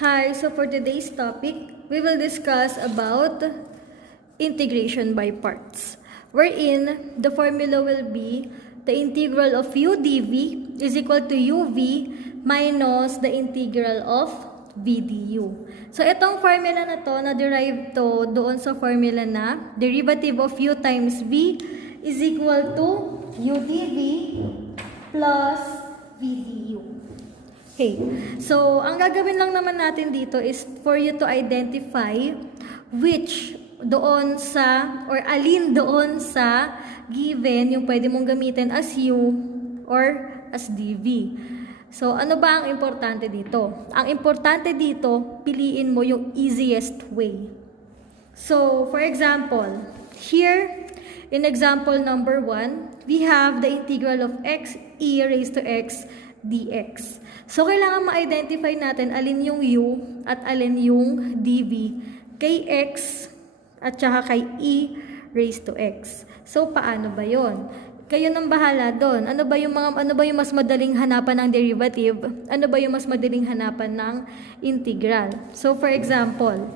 Hi, so for today's topic, we will discuss about integration by parts, wherein the formula will be the integral of u dv is equal to uv minus the integral of v du. So itong formula na to, na-derive to doon sa formula na derivative of u times v is equal to u dv plus v du. Okay, so ang gagawin lang naman natin dito is for you to identify which doon sa or alin doon sa given yung pwede mong gamitin as u or as dv. So ano ba ang importante dito? Ang importante dito, piliin mo yung easiest way. So for example, here in example number 1, we have the integral of x e raised to x dx. So, kailangan ma-identify natin alin yung u at alin yung dv kay x at saka kay e raised to x. So, paano ba yon? Kayo nang bahala doon. Ano ba yung mas madaling hanapan ng derivative? Ano ba yung mas madaling hanapan ng integral? So, for example,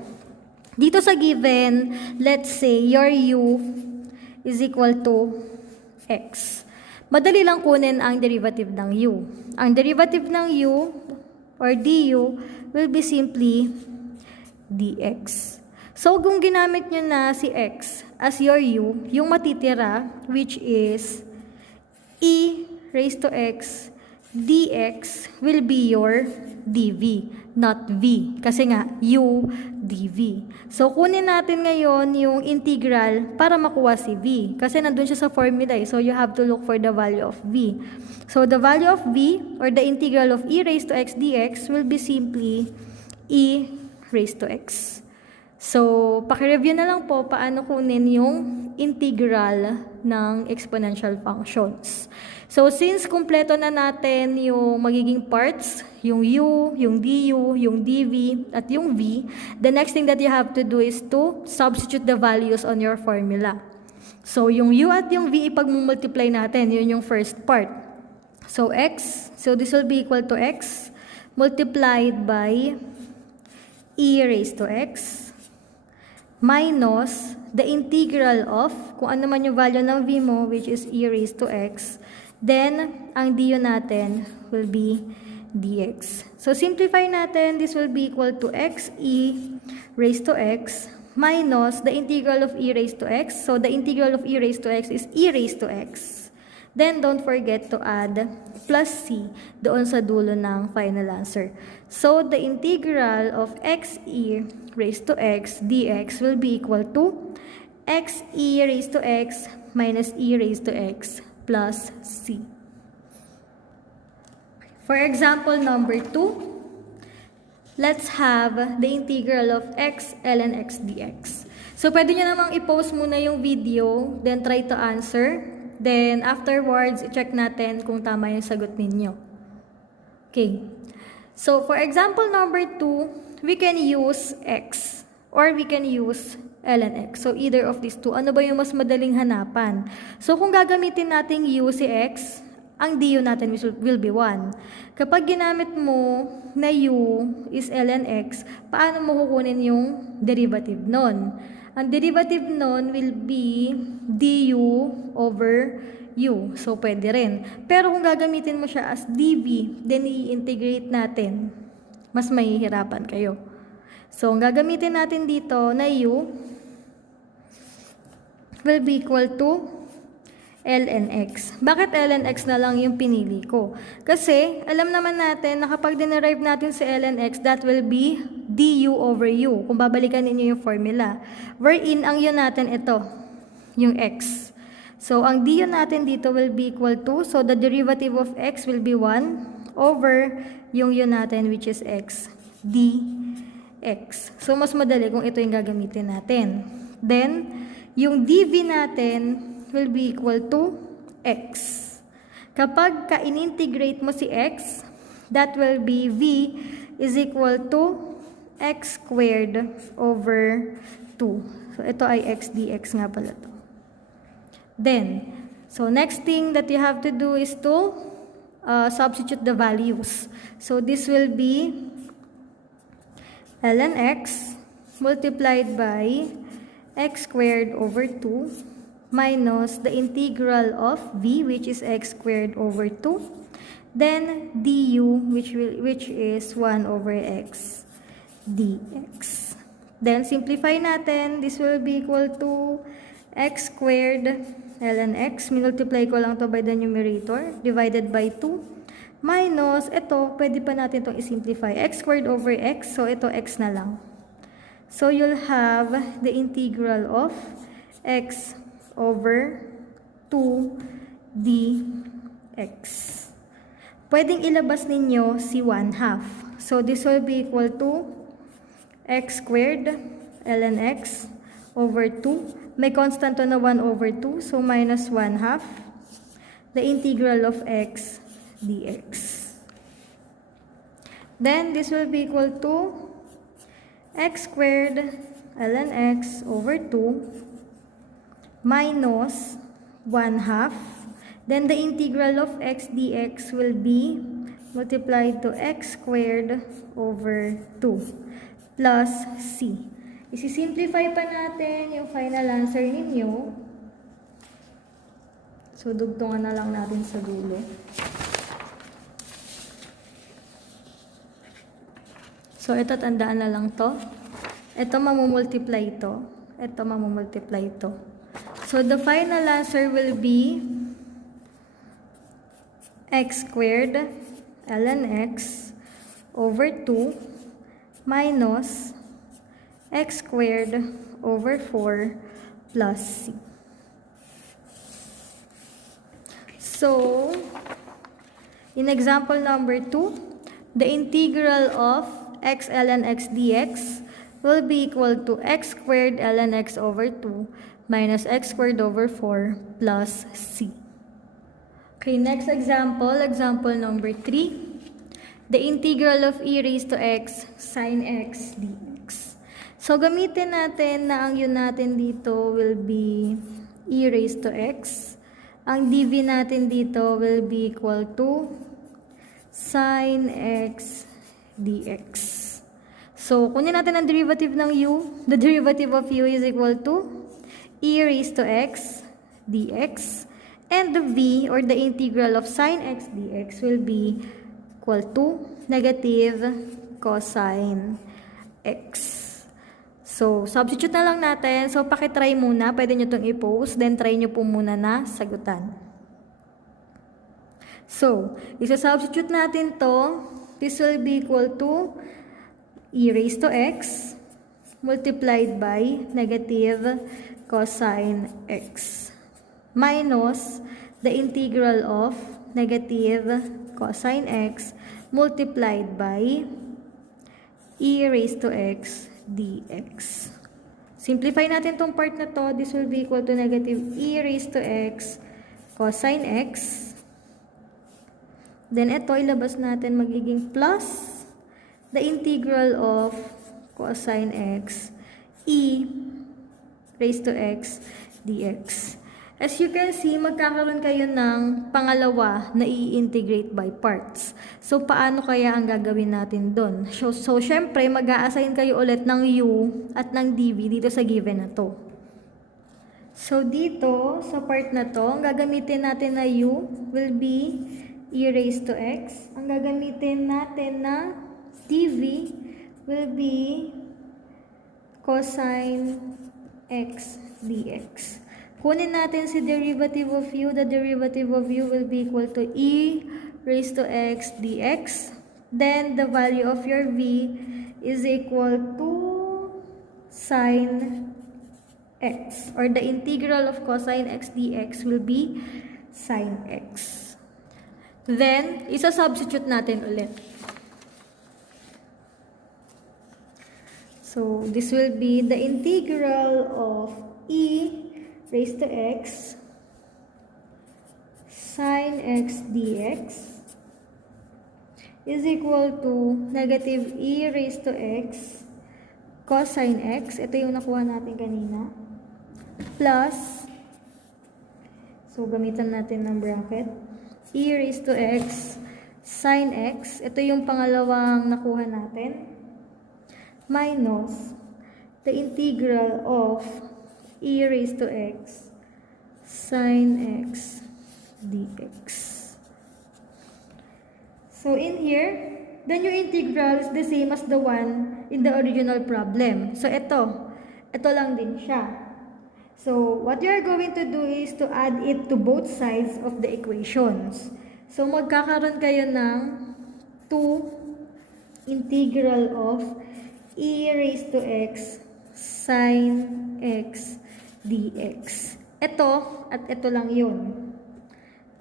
dito sa given, let's say your u is equal to x. Madali lang kunin ang derivative ng u. Ang derivative ng u or du will be simply dx. So, kung ginamit nyo na si x as your u, yung matitira, which is e raised to x dx will be your dv, not v. Kasi nga, u dv. So, kunin natin ngayon yung integral para makuha si v. Kasi nandun siya sa formula eh. So, you have to look for the value of v. So, the value of v or the integral of e raised to x dx will be simply e raised to x. So, pakireview na lang po paano kunin yung integral ng exponential functions. So, since kumpleto na natin yung magiging parts, yung u, yung du, yung dv, at yung v, the next thing that you have to do is to substitute the values on your formula. So, yung u at yung v, ipag-multiply natin. Yun yung first part. So, this will be equal to x multiplied by e raised to x minus the integral of, kung ano man yung value ng v mo, which is e raised to x, then, ang du natin will be dx. So, simplify natin, this will be equal to x e raised to x minus the integral of e raised to x. So, the integral of e raised to x is e raised to x. Then, don't forget to add plus c doon sa dulo ng final answer. So, the integral of x e raised to x dx will be equal to x e raised to x minus e raised to x plus c. For example number 2, let's have the integral of x ln x dx. So, pwede nyo namang i-pause muna yung video, then try to answer. Then, afterwards, i-check natin kung tama yung sagot ninyo. Okay. So, for example number 2, we can use x or we can use ln x. So, either of these two. Ano ba yung mas madaling hanapan? So, kung gagamitin natin u si x, ang du natin will be 1. Kapag ginamit mo na u is ln x, paano mo kukunin yung derivative nun? Ang derivative nun will be du over u. So, pwede rin. Pero kung gagamitin mo siya as dv, then i-integrate natin, mas mahihirapan kayo. So, ang gagamitin natin dito na u will be equal to ln x. Bakit ln x na lang yung pinili ko? Kasi, alam naman natin na kapag dinerive natin si ln x, that will be du over u. Kung babalikan ninyo yung formula. Wherein, ang u natin ito, yung x. So, ang du natin dito will be equal to, so the derivative of x will be 1 over yung u natin, which is x, dx. So, mas madali kung ito yung gagamitin natin. Then, yung dv natin will be equal to x. Kapag ka-integrate mo si x, that will be v is equal to x squared over 2. So, ito ay x dx nga pala to. Then, so next thing that you have to do is to substitute the values. So, this will be ln x multiplied by x squared over 2 minus the integral of v, which is x squared over 2, then du, which is 1 over x dx. Then simplify natin, this will be equal to x squared ln x, minultiply ko lang to by the numerator, divided by 2, minus, ito, pwede pa natin itong isimplify, x squared over x, so ito x na lang. So you'll have the integral of x over 2 dx. Pwedeng ilabas ninyo si 1/2. So this will be equal to x squared ln x over 2. May constant to na 1 over 2, so minus 1/2 the integral of x dx. Then this will be equal to x squared ln x over 2 minus 1/2. Then the integral of x dx will be multiplied to x squared over 2 plus c. Isi-simplify pa natin yung final answer ninyo. So dugtungan na lang natin sa dulo. So, ito, tandaan na lang to. Ito, mamumultiply ito. Ito, mamumultiply ito. So, the final answer will be x squared ln x over 2 minus x squared over 4 plus c. So, in example number 2, the integral of x ln x dx will be equal to x squared ln x over 2 minus x squared over 4 plus c. Okay, next example, example number 3. The integral of e raised to x sin x dx. So, gamitin natin na ang yun natin dito will be e raised to x. Ang dv natin dito will be equal to sin x dx. So, kunin natin ang derivative ng u. The derivative of u is equal to e raised to x dx. And the v, or the integral of sin x dx, will be equal to negative cosine x. So, substitute na lang natin. So, pakitry muna. Pwede nyo itong i-post. Then, try nyo po muna na sagutan. So, isa-substitute natin to. This will be equal to e raised to x multiplied by negative cosine x minus the integral of negative cosine x multiplied by e raised to x dx. Simplify natin tong part na to. This will be equal to negative e raised to x cosine x. Then, ito, ilabas natin magiging plus the integral of cosine x e raised to x dx. As you can see, magkakaroon kayo ng pangalawa na i-integrate by parts. So, paano kaya ang gagawin natin doon? So syempre, mag-a-assign kayo ulit ng u at ng dv dito sa given na to. So, dito, sa part na to, ang gagamitin natin na u will be e raised to x. Ang gagamitin natin na dv will be cosine x dx. Kunin natin si derivative of u. The derivative of u will be equal to e raised to x dx. Then, the value of your v is equal to sine x. Or the integral of cosine x dx will be sine x. Then, isa-substitute natin ulit. So, this will be the integral of e raised to x sine x dx is equal to negative e raised to x cosine x. Ito yung nakuha natin kanina. Plus, so gamitan natin ng bracket, e raised to x sine x. Ito yung pangalawang nakuha natin. minus the integral of e raised to x sine x dx. So in here, the new integral is the same as the one in the original problem. So ito lang din siya. So what you are going to do is to add it to both sides of the equations. So magkakaroon kayo ng 2 integral of e raised to x sine x dx. Ito at ito lang yun,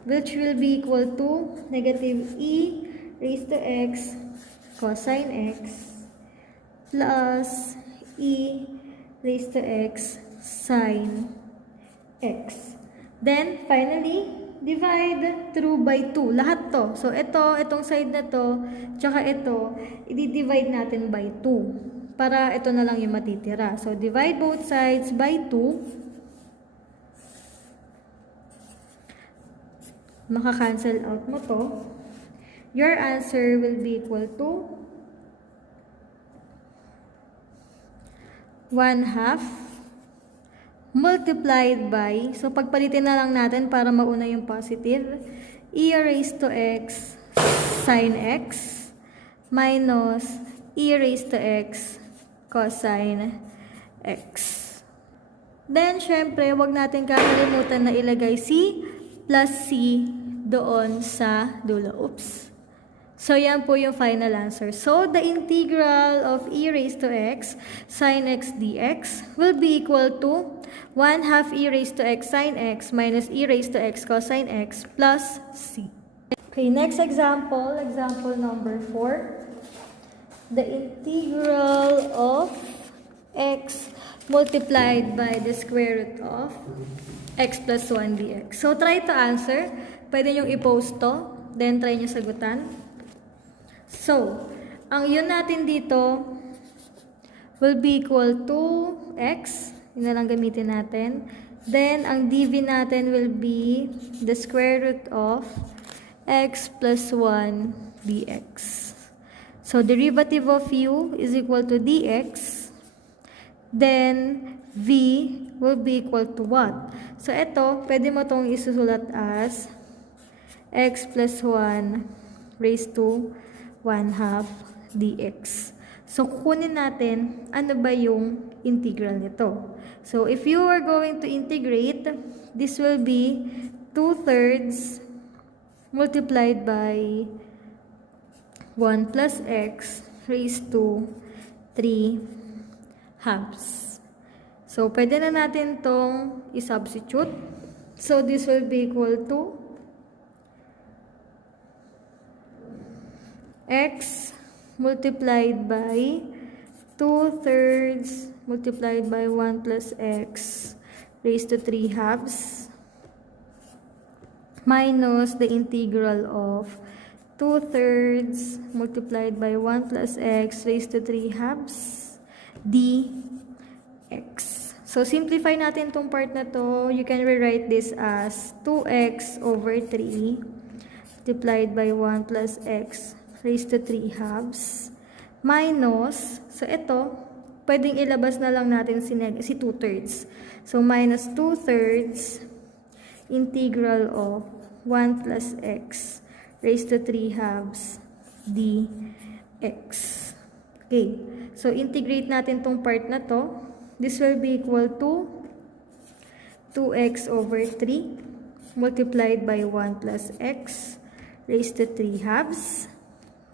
which will be equal to negative e raised to x cosine x plus e raised to x sine x. Then, finally, divide through by 2. Lahat to. So, itong side na to, tsaka ito, i-divide natin by 2. Para ito na lang yung matitira. So, divide both sides by 2. Maka-cancel out mo to. Your answer will be equal to 1/2 multiplied by, so pagpalitin na lang natin para mauna yung positive, e raised to x sine x minus e raised to x cosine x. Then, syempre, wag natin kakalimutan na ilagay c plus c doon sa dulo. Oops. So, yan po yung final answer. So, the integral of e raised to x sine x dx will be equal to 1/2 e raised to x sine x minus e raised to x cosine x plus c. Okay, next example, example number 4. The integral of x multiplied by the square root of x plus 1 dx. So, try to answer. Pwede nyo i-post to. Then, try nyo sagutan. So, ang yun natin dito will be equal to x. Yun na lang gamitin natin. Then, ang dv natin will be the square root of x plus 1 dx. So, derivative of u is equal to dx. Then, v will be equal to what? So, ito, pwede mo itong isusulat as x plus 1 raised to 1/2 dx. So, kukunin natin ano ba yung integral nito. So, if you are going to integrate, this will be 2/3 multiplied by 1 plus x raised to 3/2. So, pwede na natin tong i-substitute. So, this will be equal to x multiplied by 2/3 multiplied by 1 plus x raised to 3/2 minus the integral of 2/3 multiplied by 1 plus x raised to 3/2 dx. So, simplify natin tong part na to. You can rewrite this as 2x over 3 multiplied by 1 plus x raised to 3/2 minus, so ito, pwedeng ilabas na lang natin si 2/3. So, minus 2/3 integral of 1 plus x raised to 3/2 dx. Okay. So, integrate natin tong part na to. This will be equal to 2x over 3 multiplied by 1 plus x raised to 3/2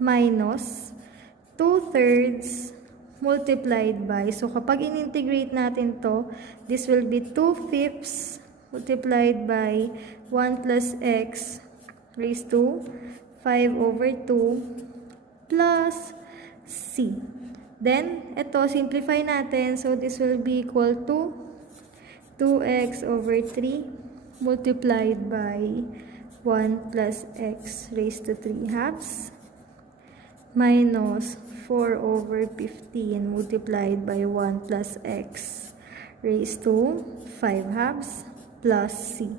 minus 2/3 multiplied by, so kapag in-integrate natin to, this will be 2/5 multiplied by 1 plus x raised to 5 over 2 plus c. Then, ito, simplify natin. So, this will be equal to 2x over 3 multiplied by 1 plus x raised to 3/2 minus 4 over 15 multiplied by 1 plus x raised to 5/2 plus c.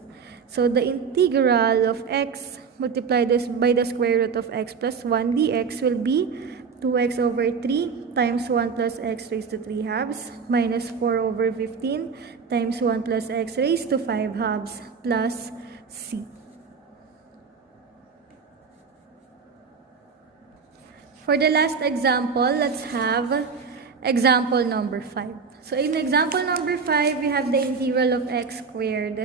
So, the integral of x multiplied by the square root of x plus 1 dx will be 2x over 3 times 1 plus x raised to 3 halves minus 4 over 15 times 1 plus x raised to 5 halves plus c. For the last example, let's have example number 5. So in example number 5, we have the integral of x squared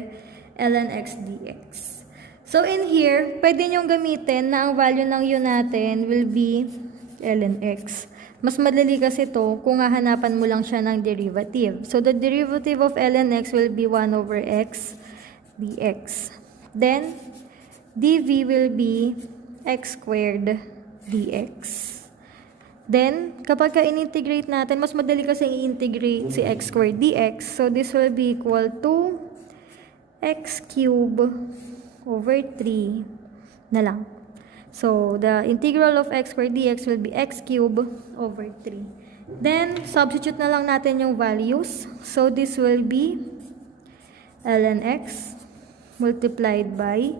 ln x dx. So in here, pwede nyong gamitin na ang value ng u natin will be ln x. Mas madali kasi to kung hahanapan mo lang siya ng derivative. So the derivative of ln x will be 1 over x dx. Then, dv will be x squared dx. Then, kapag ka-integrate natin, mas madali kasi i-integrate si x squared dx. So, this will be equal to x cube over 3 na lang. So, the integral of x squared dx will be x cube over 3. Then, substitute na lang natin yung values. So, this will be ln x multiplied by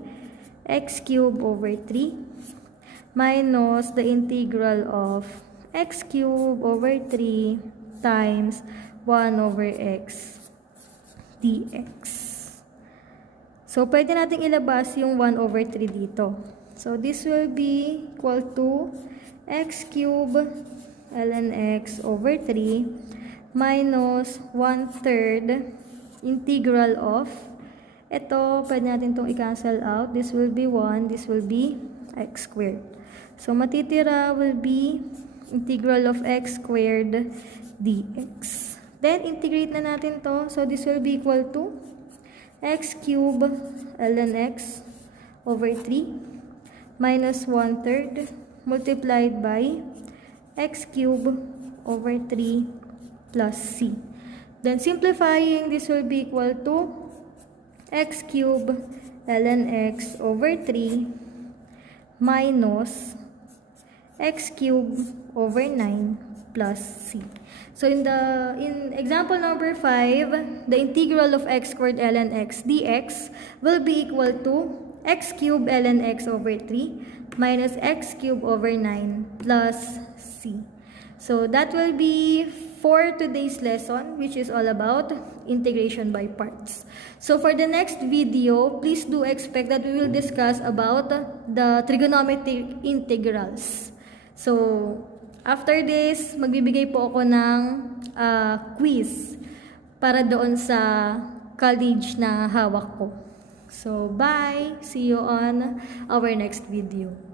x cube over 3 minus the integral of x cube over 3 times 1 over x dx. So, pwede nating ilabas yung 1 over 3 dito. So, this will be equal to x cube ln x over 3 minus 1/3 integral of, ito, pwede natin itong i-cancel out. This will be 1, this will be x squared. So, matitira will be integral of x squared dx. Then, integrate na natin to. So, this will be equal to x cube ln x over 3 minus 1/3 multiplied by x cube over 3 plus c. Then, simplifying, this will be equal to x cube ln x over 3 minus x cube over 9 plus c. So in example number 5, the integral of x squared ln x dx will be equal to x cube ln x over 3 minus x cube over 9 plus c. So that will be for today's lesson, which is all about integration by parts. So for the next video, please do expect that we will discuss about the trigonometric integrals. So, after this, magbibigay po ako ng quiz para doon sa college na hawak ko. So, bye! See you on our next video.